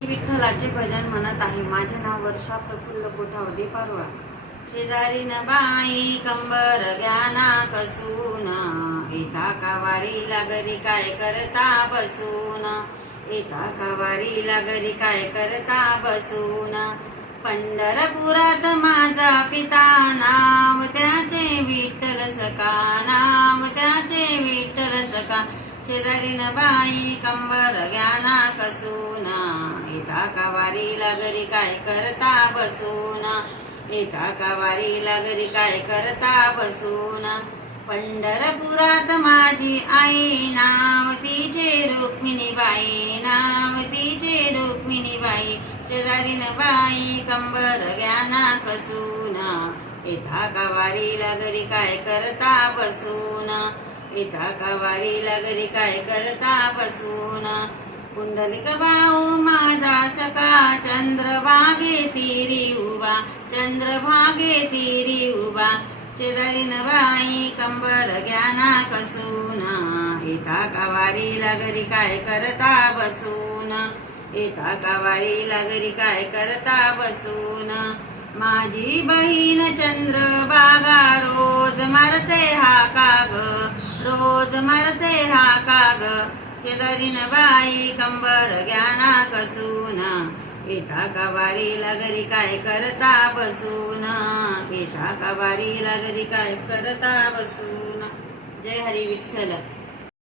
विठ्ठलाचे भजन म्हणत आहे. माझे नाव वर्षा प्रफुल्ल कोठावदे पारोळा. शेजारी न बाई कंबर ज्ञाना कसून, येता का वारीला घरी काय करता बसून, येता का वारीला घरी काय करता बसून. पंढरपुरात माझा पिता नाव त्याचे विठ्ठल सका, नाव त्याचे विठ्ठल सका. शेजारी न बाई कंबर ज्ञाना कसून, येता का वारीला घरी काय करता बसून, येता का वारीला घरी काय करता बसून. पंढरपुरात माझी आई नाव तिचे रुक्मिणी बाई, नाव तिचे रुक्मिणी बाई. शेजारी न बाई कंबर ज्ञाना कसून, येता का वारीला घरी काय करता बसून, येता का वारीला घरी काय करता बसून. पुंडलिक भाऊ माझा सखा चंद्रभागे तीरी उभा, चंद्रभागे तीरी उभा. शेजारी न बाई कंबर ज्ञाना कसून, येता का वारीला घरी काय करता बसून, येता का वारीला घरी काय करता बसून. माझी बहीण चंद्रभागा रोज मारते हा काग, रोज मारते हा काग. शेजारी न बाई कंबर ज्ञाना कसून, येता का वारीला घरी काय करता बसून, येता का वारीला घरी काय करता बसून. जय हरी विठ्ठल.